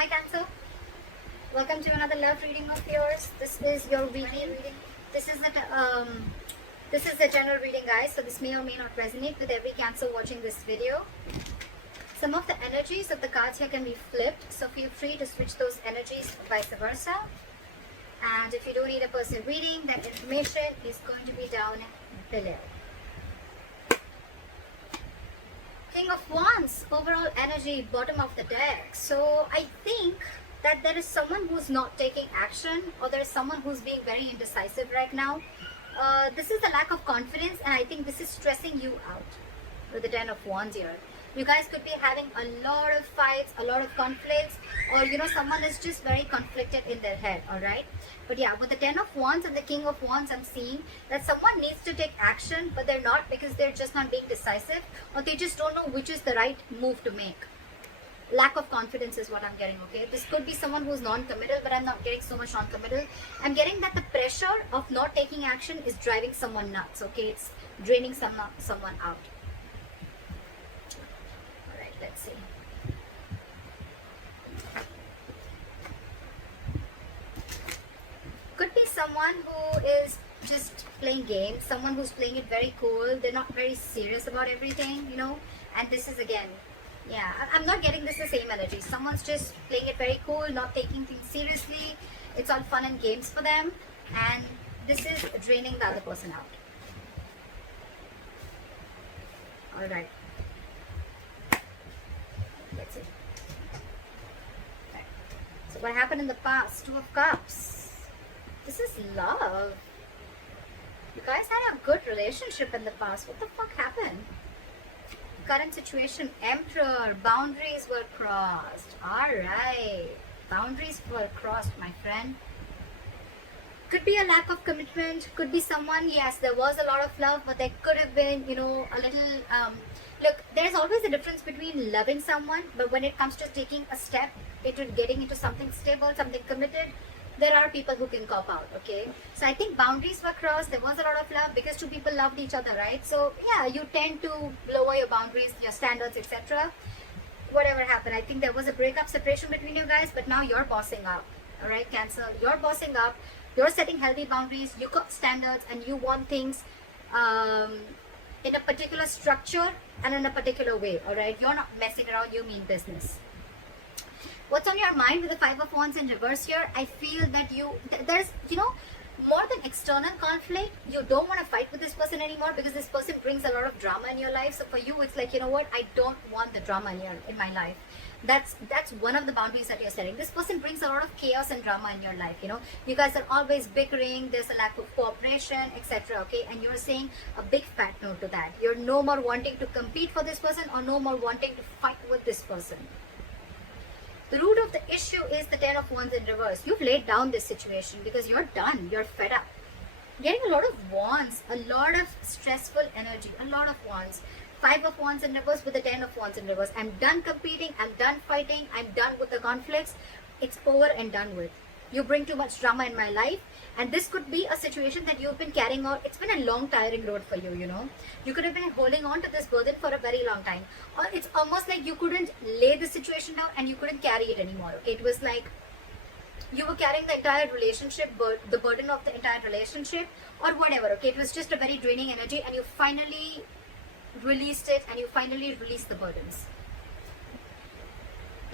Hi Cancer, welcome to another love reading of yours. This is your weekly reading. This is the general reading, guys. So this may or may not resonate with every Cancer watching this video. Some of the energies of the cards here can be flipped, so feel free to switch those energies, vice versa. And if you do need a personal reading, that information is going to be down below. King of Wands, overall energy, bottom of the deck. So I think that there is someone who's not taking action, or there is someone who's being very indecisive right now. This is a lack of confidence, and I think this is stressing you out with the Ten of Wands here. You guys could be having a lot of fights, a lot of conflicts, or someone is just very conflicted in their head, alright? But yeah, with the Ten of Wands and the King of Wands, I'm seeing that someone needs to take action, but they're not, because they're just not being decisive, or they just don't know which is the right move to make. Lack of confidence is what I'm getting, okay? This could be someone who's non-committal, but I'm not getting so much non-committal. I'm getting that the pressure of not taking action is driving someone nuts, okay? It's draining someone out. Alright, let's see. Could be someone who is just playing games, someone who's playing it very cool. They're not very serious about everything, and this is again, yeah, I'm not getting this the same energy. Someone's just playing it very cool, not taking things seriously. It's all fun and games for them, and this is draining the other person out. Alright, let's see. Right. So what happened in the past? Two of Cups. This is love. You guys had a good relationship in the past. What the fuck happened? Current situation, Emperor. Boundaries were crossed. Alright. Boundaries were crossed, my friend. Could be a lack of commitment. Could be someone, yes, there was a lot of love, but there could have been, a little... look, there's always a difference between loving someone, but when it comes to taking a step into getting into something stable, something committed, there are people who can cop out, okay? So I think boundaries were crossed. There was a lot of love because two people loved each other, right? So yeah, you tend to lower your boundaries, your standards, etc. Whatever happened, I think there was a breakup, separation between you guys, but now you're bossing up, all right, Cancer? You're bossing up. You're setting healthy boundaries. You got standards, and you want things in a particular structure and in a particular way, all right? You're not messing around. You mean business. What's on your mind with the Five of Wands in reverse here? I feel that there's, more than external conflict, you don't want to fight with this person anymore, because this person brings a lot of drama in your life. So for you, it's like, what? I don't want the drama in my life. That's one of the boundaries that you're setting. This person brings a lot of chaos and drama in your life, You guys are always bickering. There's a lack of cooperation, etc. Okay, and you're saying a big fat no to that. You're no more wanting to compete for this person, or no more wanting to fight with this person. The root of the issue is the Ten of Wands in reverse. You've laid down this situation because you're done. You're fed up. Getting a lot of wands, a lot of stressful energy, a lot of wands. Five of Wands in reverse with the Ten of Wands in reverse. I'm done competing. I'm done fighting. I'm done with the conflicts. It's over and done with. You bring too much drama in my life. And this could be a situation that you've been carrying on. It's been a long, tiring road for you, You could have been holding on to this burden for a very long time. Or it's almost like you couldn't lay the situation down and you couldn't carry it anymore. Okay? It was like you were carrying the entire relationship, the burden of the entire relationship, or whatever. Okay? It was just a very draining energy, and you finally released it, and you finally released the burdens.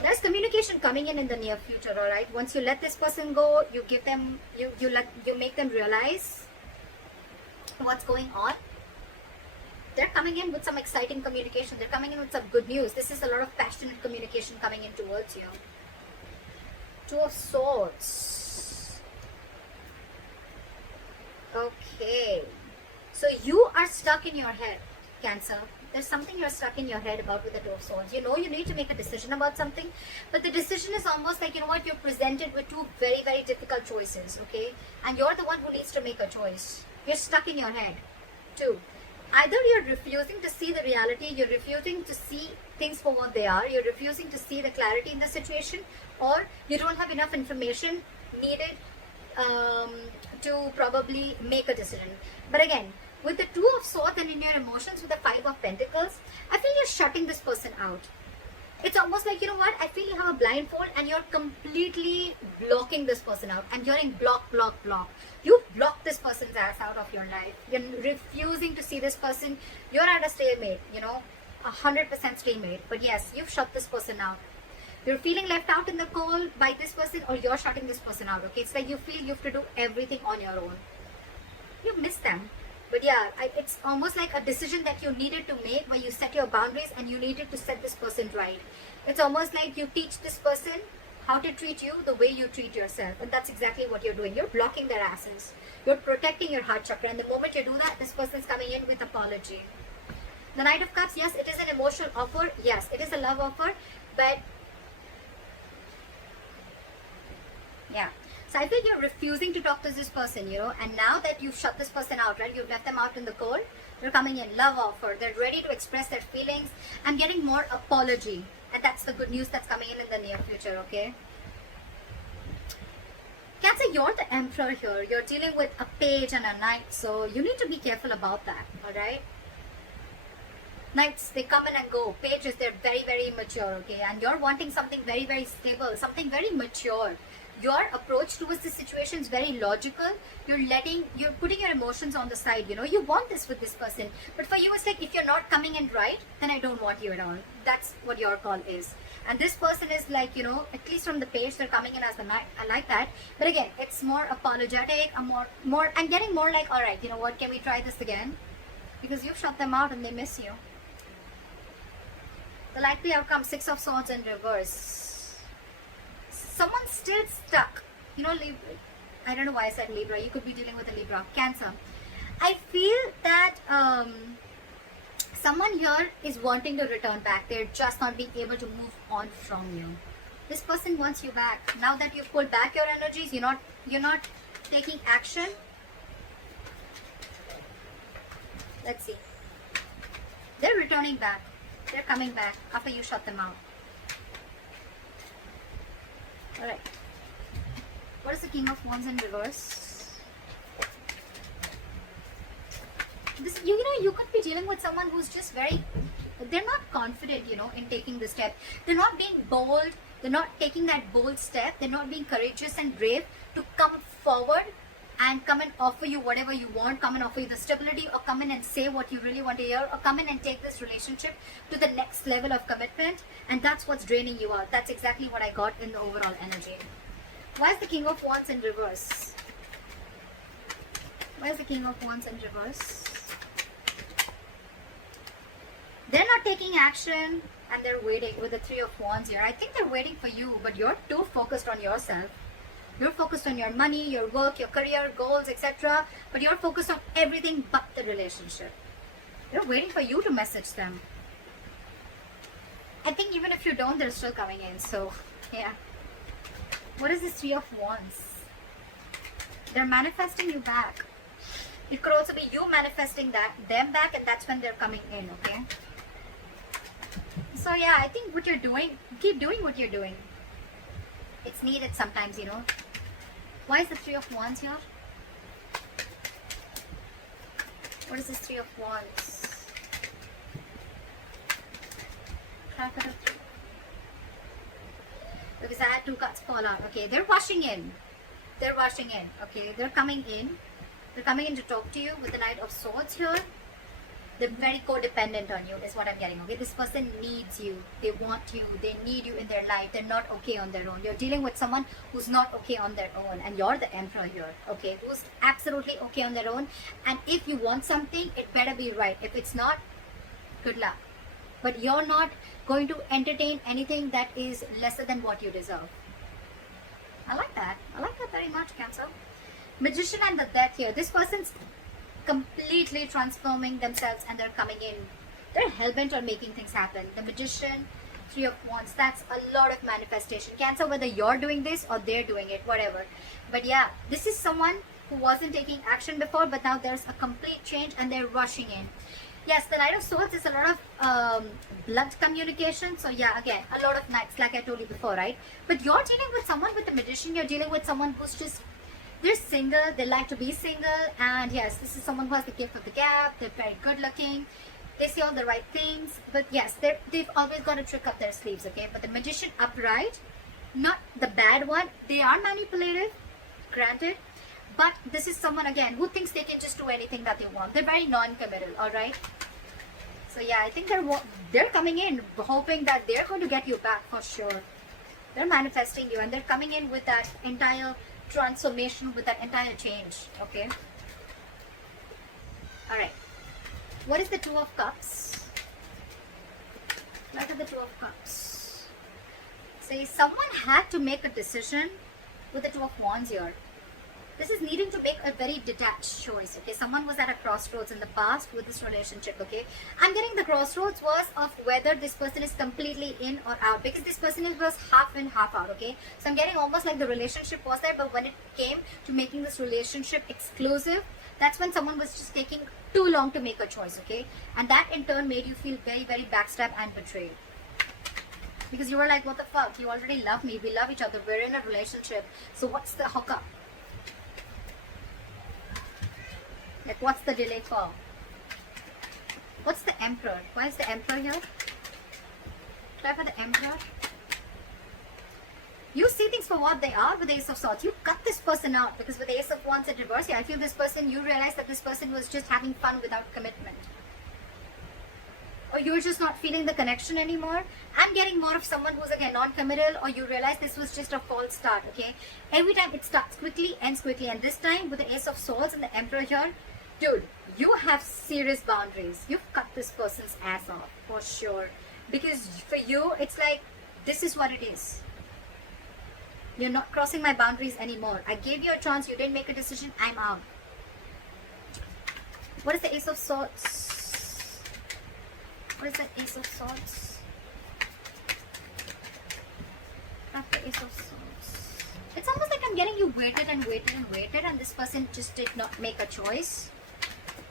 There's communication coming in the near future, all right? Once you let this person go, you give them, you make them realize what's going on. They're coming in with some exciting communication. They're coming in with some good news. This is a lot of passionate communication coming in towards you. Two of Swords. Okay. So you are stuck in your head, Cancer. There's something you're stuck in your head about with the Two of Swords. You need to make a decision about something, but the decision is almost like, you're presented with two very, very difficult choices, okay? And you're the one who needs to make a choice. You're stuck in your head. Two, either you're refusing to see the reality, you're refusing to see things for what they are, you're refusing to see the clarity in the situation, or you don't have enough information needed to probably make a decision. But again, with the Two of Swords and in your emotions with the Five of Pentacles, I feel you're shutting this person out. It's almost like, you know what, I feel you have a blindfold and you're completely blocking this person out. I'm hearing block, block, block. You block this person's ass out of your life. You're refusing to see this person. You're at a stalemate, you know, 100% stalemate. But yes, you've shut this person out. You're feeling left out in the cold by this person, or you're shutting this person out, okay? It's like you feel you have to do everything on your own. You miss them. But yeah, it's almost like a decision that you needed to make, where you set your boundaries and you needed to set this person right. It's almost like you teach this person how to treat you the way you treat yourself. And that's exactly what you're doing. You're blocking their asses. You're protecting your heart chakra. And the moment you do that, this person's coming in with apology. The Knight of Cups, yes, it is an emotional offer. Yes, it is a love offer. But yeah. So I feel you're refusing to talk to this person, you know, and now that you've shut this person out, right, you've left them out in the cold, they're coming in, love offer, they're ready to express their feelings. I'm getting more apology, and that's the good news that's coming in the near future, okay? Cancer, you're the Emperor here. You're dealing with a page and a knight, so you need to be careful about that, alright? Knights, they come in and go. Pages, they're very, very immature, okay? And you're wanting something very, very stable, something very mature. Your approach towards the situation is very logical. You're putting your emotions on the side, you know. You want this with this person. But for you, it's like, if you're not coming in right, then I don't want you at all. That's what your call is. And this person is like, you know, at least from the page, they're coming in as the knight. I like that. But again, it's more apologetic. I'm getting more like, all right, you know what, can we try this again? Because you've shut them out and they miss you. The likely outcome, 6 of Swords in reverse. Someone's still stuck. You know, Libra. I don't know why I said Libra. You could be dealing with a Libra. Cancer. I feel that someone here is wanting to return back. They're just not being able to move on from you. This person wants you back. Now that you've pulled back your energies, you're not taking action. Let's see. They're returning back. They're coming back after you shut them out. Alright. What is the King of Wands in reverse? This, you know, you could be dealing with someone who's just they're not confident, you know, in taking the step. They're not being bold. They're not taking that bold step. They're not being courageous and brave to come forward and come and offer you whatever you want, come and offer you the stability, or come in and say what you really want to hear, or come in and take this relationship to the next level of commitment. And that's what's draining you out. That's exactly what I got in the overall energy. Why is the King of Wands in reverse? Why is the King of Wands in reverse? They're not taking action and they're waiting with the Three of Wands here. I think they're waiting for you, but you're too focused on yourself. You're focused on your money, your work, your career, goals, etc. But you're focused on everything but the relationship. They're waiting for you to message them. I think even if you don't, they're still coming in. So, yeah. What is this Three of Wands? They're manifesting you back. It could also be you manifesting them back, and that's when they're coming in, okay? So, yeah, I think what you're doing, keep doing what you're doing. It's needed sometimes, you know. Why is the Three of Wands here? What is this Three of Wands? Because I had 2 cards fall out. Okay, they're rushing in. They're rushing in. Okay, they're coming in. They're coming in to talk to you with the Knight of Swords here. They're very codependent on you is what I'm getting. Okay, this person needs you. They want you. They need you in their life. They're not okay on their own. You're dealing with someone who's not okay on their own, and you're the Emperor here. Okay, who's absolutely okay on their own. And if you want something, it better be right. If it's not, good luck. But you're not going to entertain anything that is lesser than what you deserve. I like that. I like that very much, Cancer. Magician and the Death here. This person's completely transforming themselves and they're coming in. They're hell-bent on making things happen. The Magician, Three of Wands, that's a lot of manifestation. Cancer, whether you're doing this or they're doing it, whatever. But yeah, this is someone who wasn't taking action before, but now there's a complete change and they're rushing in. Yes, the Knight of Swords is a lot of blood communication. So yeah, again, a lot of knights, like I told you before, right? But you're dealing with someone with a Magician. You're dealing with someone who's just, they're single, they like to be single, and yes, this is someone who has the gift of the gab, they're very good looking, They say all the right things, but yes, they've always got a trick up their sleeves, okay? But the Magician upright, not the bad one, they are manipulative, granted, but this is someone, again, who thinks they can just do anything that they want. They're very non-committal, all right? So yeah, I think they're coming in hoping that they're going to get you back for sure. They're manifesting you, and they're coming in with that entire transformation, with that entire change, okay? All right. What is the Two of Cups? What are the Two of Cups? Say someone had to make a decision with the Two of Wands here. This is needing to make a very detached choice, okay? Someone was at a crossroads in the past with this relationship, okay? I'm getting the crossroads was of whether this person is completely in or out, because this person was half in, half out, okay? So I'm getting almost like the relationship was there, but when it came to making this relationship exclusive, that's when someone was just taking too long to make a choice, okay? And that in turn made you feel very, very backstabbed and betrayed. Because you were like, what the fuck? You already love me. We love each other. We're in a relationship. So what's the hookup? Like, what's the delay for? What's the Emperor? Why is the Emperor here? Try for the Emperor. You see things for what they are with the Ace of Swords. You cut this person out, because with the Ace of Wands in reverse, yeah, I feel this person, you realize that this person was just having fun without commitment. Or you're just not feeling the connection anymore. I'm getting more of someone who's, again, non-committal, or you realize this was just a false start, okay? Every time it starts quickly, ends quickly. And this time, with the Ace of Swords and the Emperor here, dude, you have serious boundaries. You've cut this person's ass off, for sure. Because for you, it's like, this is what it is. You're not crossing my boundaries anymore. I gave you a chance. You didn't make a decision. I'm out. What is the Ace of Swords? What is the Ace of Swords? After Ace of Swords. It's almost like I'm getting you waited and waited and waited, and this person just did not make a choice.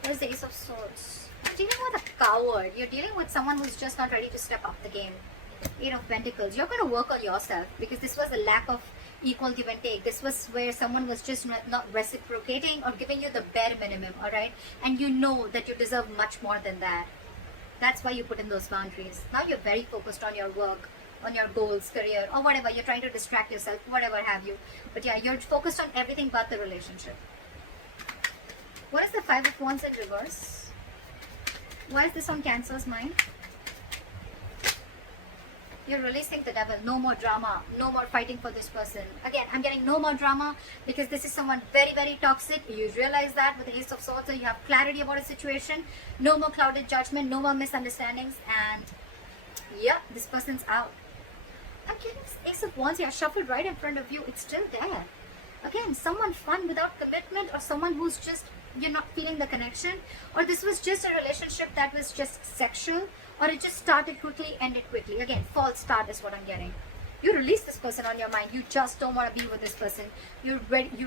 What is the Ace of Swords? You're dealing with a coward. You're dealing with someone who's just not ready to step up the game. Eight of Pentacles. You're going to work on yourself, because this was a lack of equal give and take. This was where someone was just not reciprocating or giving you the bare minimum, all right? And you know that you deserve much more than that. That's why you put in those boundaries. Now you're very focused on your work, on your goals, career, or whatever. You're trying to distract yourself, whatever have you. But yeah, you're focused on everything but the relationship. What is the Five of Wands in reverse? Why is this on Cancer's mind? You're releasing the devil. No more drama. No more fighting for this person. Again, I'm getting no more drama, because this is someone very, very toxic. You realize that with the Ace of Swords, so you have clarity about a situation. No more clouded judgment. No more misunderstandings. And yeah, this person's out. I'm getting this Ace of Wands here shuffled right in front of you. It's still there. Again, someone fun without commitment, or someone who's just, you're not feeling the connection, or this was just a relationship that was just sexual, or it just started quickly, ended quickly. Again, false start is what I'm getting. You release this person on your mind. You just don't want to be with this person. You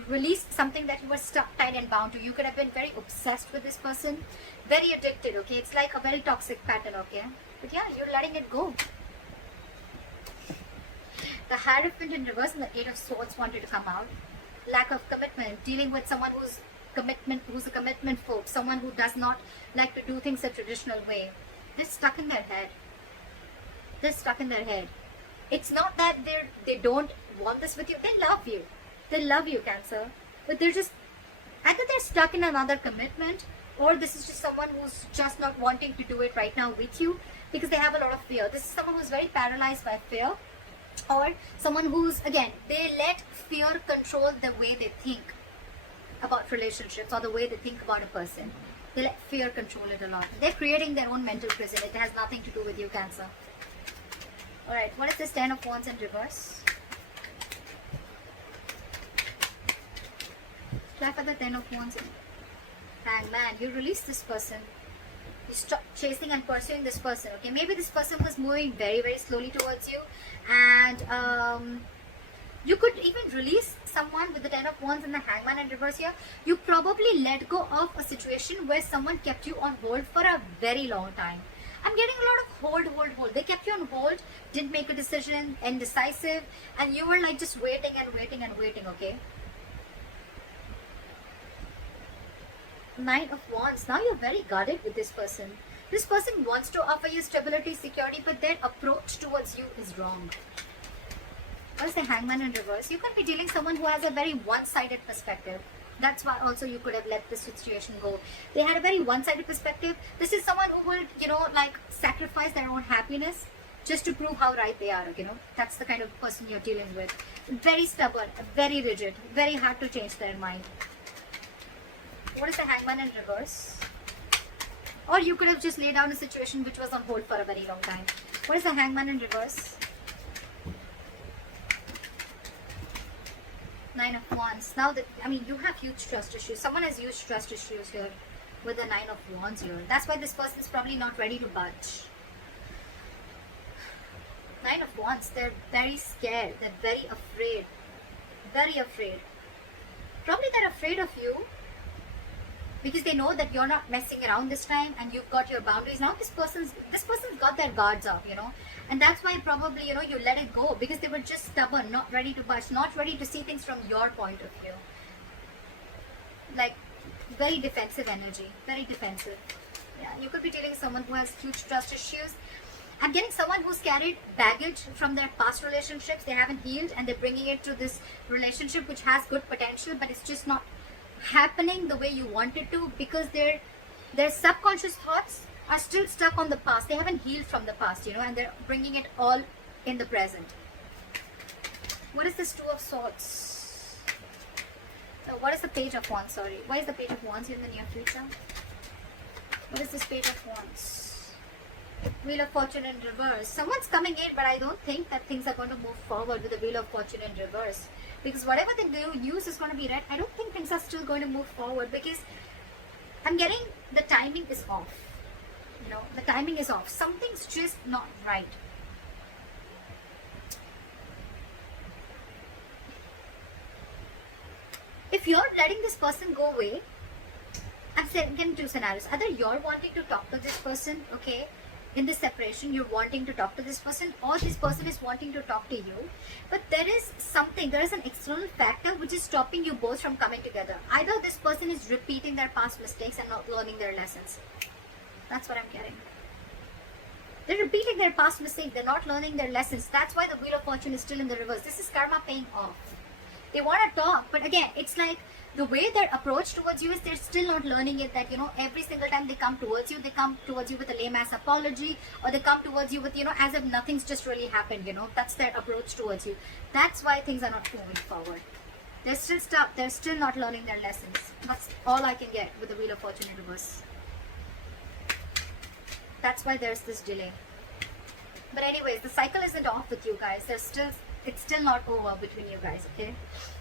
released something that you were stuck, tied and bound to. You could have been very obsessed with this person, very addicted, okay? It's like a very toxic pattern, okay? But yeah, you're letting it go. The Hierophant in reverse and the Eight of Swords wanted to come out. Lack of commitment, dealing with someone who's a commitment folk, someone who does not like to do things a traditional way. They're stuck in their head. They're stuck in their head. It's not that they don't want this with you. They love you. They love you, Cancer. But they're just, either they're stuck in another commitment, or this is just someone who's just not wanting to do it right now with you, because they have a lot of fear. This is someone who's very paralyzed by fear, or someone who's, again, they let fear control the way they think about relationships, or the way they think about a person. They let fear control it a lot. They're creating their own mental prison. It has nothing to do with you, Cancer. Alright, what is this Ten of Wands in reverse? Try for the Ten of Wands in. And man, you release this person. You stop chasing and pursuing this person, okay? Maybe this person was moving very, very slowly towards you, and you could even release someone with the Ten of Wands and the Hangman in reverse here. You probably let go of a situation where someone kept you on hold for a very long time. I'm getting a lot of hold. They kept you on hold, didn't make a decision, indecisive, and you were like just waiting and waiting and waiting, okay? Nine of Wands. Now you're very guarded with this person. This person wants to offer you stability, security, but their approach towards you is wrong. What is the Hangman in reverse? You could be dealing with someone who has a very one-sided perspective. That's why also you could have let this situation go. They had a very one-sided perspective. This is someone who will, like sacrifice their own happiness just to prove how right they are, That's the kind of person you're dealing with. Very stubborn, very rigid, very hard to change their mind. What is the Hangman in reverse? Or you could have just laid down a situation which was on hold for a very long time. What is the Hangman in reverse? Nine of Wands. Now that, you have huge trust issues. Someone has huge trust issues here with the Nine of Wands here. That's why this person is probably not ready to budge. Nine of Wands. They're very scared. They're very afraid. Very afraid. Probably they're afraid of you because they know that you're not messing around this time and you've got your boundaries. Now this person's got their guards up, and that's why probably, you let it go because they were just stubborn, not ready to budge, not ready to see things from your point of view. Like, very defensive energy, very defensive. Yeah, you could be dealing with someone who has huge trust issues. I'm getting someone who's carried baggage from their past relationships. They haven't healed and they're bringing it to this relationship which has good potential, but it's just not happening the way you want it to because their subconscious thoughts are still stuck on the past. They haven't healed from the past, and they're bringing it all in the present. What is this Two of Swords? What is the Page of Wands? Sorry. Why is the Page of Wands in the near future? What is this Page of Wands? Wheel of Fortune in reverse. Someone's coming in, but I don't think that things are going to move forward with the Wheel of Fortune in reverse. Because whatever they do use is going to be red. I don't think things are still going to move forward because I'm getting the timing is off. The timing is off. Something's just not right. If you're letting this person go away, I'm getting two scenarios. Either you're wanting to talk to this person, okay, in this separation, you're wanting to talk to this person, or this person is wanting to talk to you. But there is an external factor which is stopping you both from coming together. Either this person is repeating their past mistakes and not learning their lessons. That's what I'm getting. They're repeating their past mistakes. They're not learning their lessons. That's why the Wheel of Fortune is still in the reverse. This is karma paying off. They want to talk, but again, it's like the way their approach towards you is they're still not learning it that, every single time they come towards you with a lame-ass apology, or they come towards you with, as if nothing's just really happened, That's their approach towards you. That's why things are not moving forward. They're still stuck. They're still not learning their lessons. That's all I can get with the Wheel of Fortune in reverse. That's why there's this delay. But anyways, the cycle isn't off with you guys. It's still not over between you guys, okay?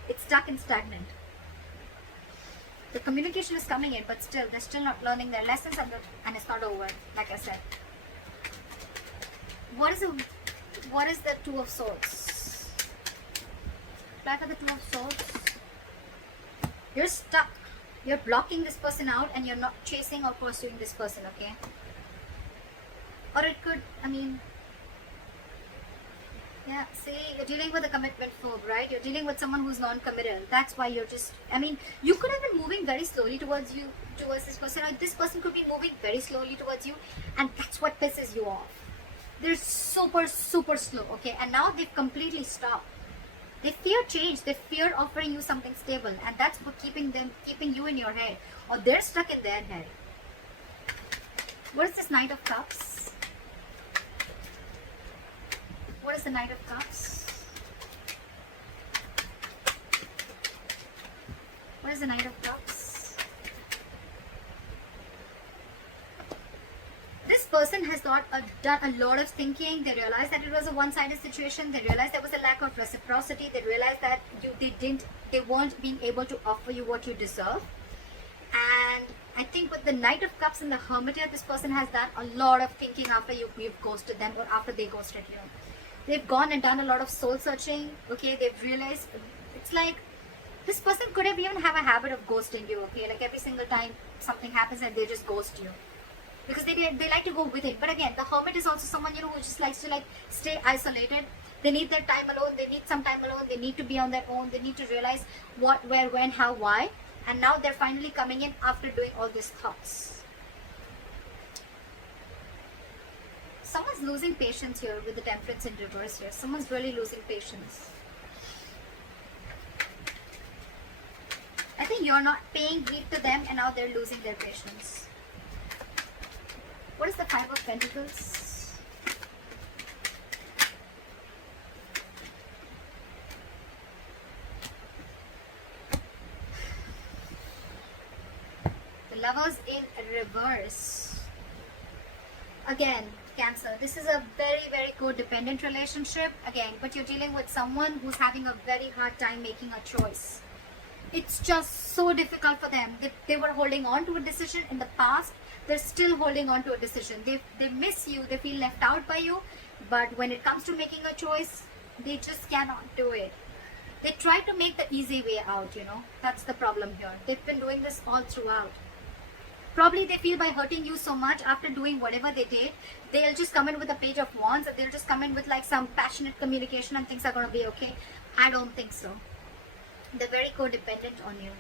It's stuck and stagnant. The communication is coming in, but still, they're still not learning their lessons and it's not over, like I said. What is the Two of Swords? Back at the Two of Swords. You're stuck. You're blocking this person out and you're not chasing or pursuing this person, okay? Or it could, yeah, see, you're dealing with a commitment phobe, right? You're dealing with someone who's non-committal. That's why you're just, you could have been moving very slowly towards this person, or this person could be moving very slowly towards you, and that's what pisses you off. They're super, super slow, okay? And now they've completely stopped. They fear change. They fear offering you something stable, and that's what keeping you in your head, or they're stuck in their head. What is this Knight of Cups? What is the Knight of Cups? What is the Knight of Cups? This person has done a lot of thinking. They realized that it was a one-sided situation. They realized there was a lack of reciprocity. They realized that they weren't being able to offer you what you deserve. And I think with the Knight of Cups and the Hermit here, this person has done a lot of thinking after you've ghosted them or after they ghosted you. They've gone and done a lot of soul searching, okay? They've realized, it's like, this person could have even have a habit of ghosting you, okay? Like every single time something happens and they just ghost you. Because they like to go with it. But again, the Hermit is also someone, who just likes to stay isolated. They need their time alone. They need some time alone. They need to be on their own. They need to realize what, where, when, how, why. And now they're finally coming in after doing all these thoughts. Someone's losing patience here with the Temperance in reverse here. Someone's really losing patience. I think you're not paying heed to them and now they're losing their patience. What is the Five of Pentacles? The Lovers in reverse. Again, Cancer, this is a very, very codependent relationship. Again, but you're dealing with someone who's having a very hard time making a choice. It's just so difficult for them. They were holding on to a decision in the past. They're still holding on to a decision. They miss you. They feel left out by you. But when it comes to making a choice, they just cannot do it. They try to make the easy way out, you know. That's the problem here. They've been doing this all throughout. Probably they feel by hurting you so much after doing whatever they did, they'll just come in with a Page of Wands and they'll just come in with like some passionate communication and things are going to be okay. I don't think so. They're very codependent on you.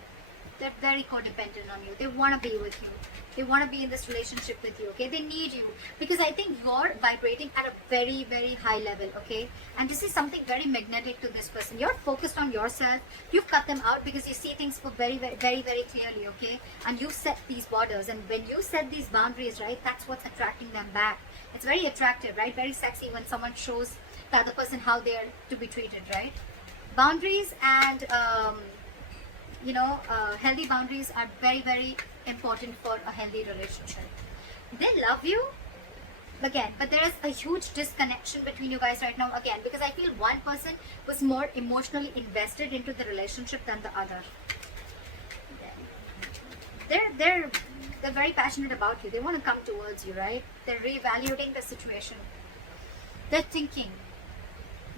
They're very codependent on you. They want to be with you. They want to be in this relationship with you, okay? They need you because I think you're vibrating at a very, very high level, okay? And this is something very magnetic to this person. You're focused on yourself. You've cut them out because you see things for very, very, very, very clearly, okay? And you set these borders. And when you set these boundaries, right, that's what's attracting them back. It's very attractive, right? Very sexy when someone shows the other person how they're to be treated, right? Boundaries and, healthy boundaries are very, very important for a healthy relationship. They love you, again, but there is a huge disconnection between you guys right now, again, because I feel one person was more emotionally invested into the relationship than the other. They're very passionate about you. They want to come towards you, right? They're reevaluating the situation. They're thinking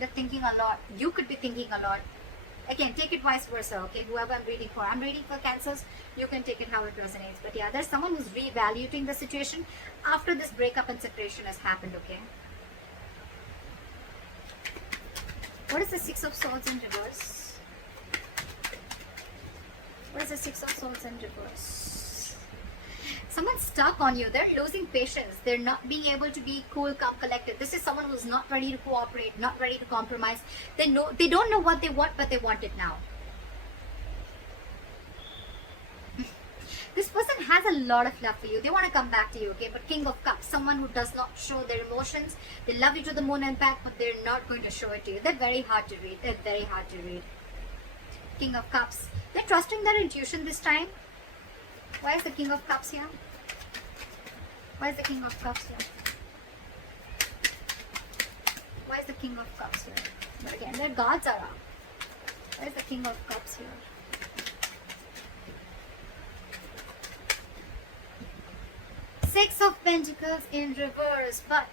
a lot. You could be thinking a lot. Again, take it vice versa, okay? Whoever I'm reading for. I'm reading for Cancers. You can take it how it resonates. But yeah, there's someone who's reevaluating the situation after this breakup and separation has happened, okay? What is the Six of Swords in reverse? What is the Six of Swords in reverse? Someone's stuck on you. They're losing patience. They're not being able to be cool, calm, collected. This is someone who's not ready to cooperate, not ready to compromise. They don't know what they want, but they want it now. This person has a lot of love for you. They want to come back to you, okay? But King of Cups, someone who does not show their emotions. They love you to the moon and back, but they're not going to show it to you. They're very hard to read. They're very hard to read. King of Cups. They're trusting their intuition this time. Why is the King of Cups here? Why is the King of Cups here? Why is the King of Cups here? But again, their guards are up. Why is the King of Cups here? Six of Pentacles in reverse, but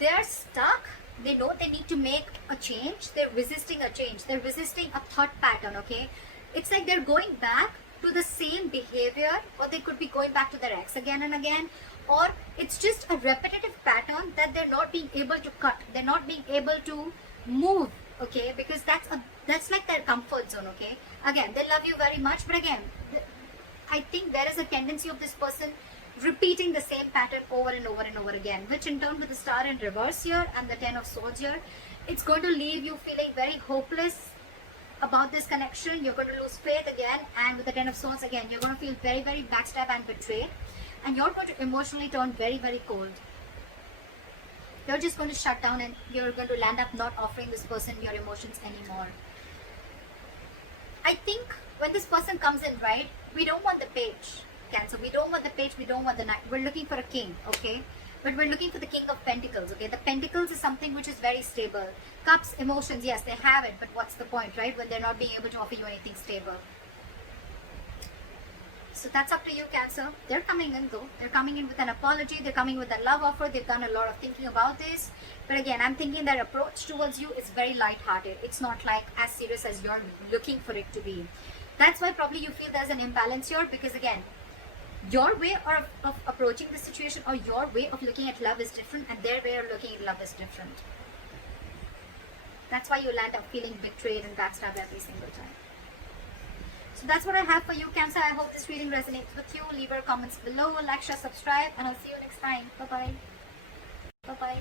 they're stuck. They know they need to make a change. They're resisting a change. They're resisting a thought pattern, okay? It's like they're going back to the same behavior, or they could be going back to their ex again and again, or it's just a repetitive pattern that they're not being able to cut. They're not being able to move, okay? Because that's like their comfort zone, okay? Again, they love you very much, but again, I think there is a tendency of this person repeating the same pattern over and over and over again, which in turn with the Star in reverse here and the Ten of Swords here, it's going to leave you feeling very hopeless about this connection. You're going to lose faith again, and with the Ten of Swords again, you're going to feel very, very backstabbed and betrayed, and you're going to emotionally turn very, very cold. You're just going to shut down and you're going to land up not offering this person your emotions anymore. I think when this person comes in, right, we don't want the Page, Cancer. We don't want the Page, we don't want the Knight. We're looking for a King, okay? But we're looking for the King of Pentacles, okay? The Pentacles is something which is very stable. Cups, emotions, yes, they have it, but what's the point, right? When they're not being able to offer you anything stable. So that's up to you, Cancer. They're coming in though. They're coming in with an apology. They're coming with a love offer. They've done a lot of thinking about this. But again, I'm thinking their approach towards you is very light-hearted. It's not like as serious as you're looking for it to be. That's why probably you feel there's an imbalance here, because again, your way of approaching the situation or your way of looking at love is different, and their way of looking at love is different. That's why you land up feeling betrayed and backstabbed every single time. So that's what I have for you, Cancer. I hope this reading resonates with you. Leave your comments below, like, share, subscribe, and I'll see you next time. Bye-bye. Bye-bye.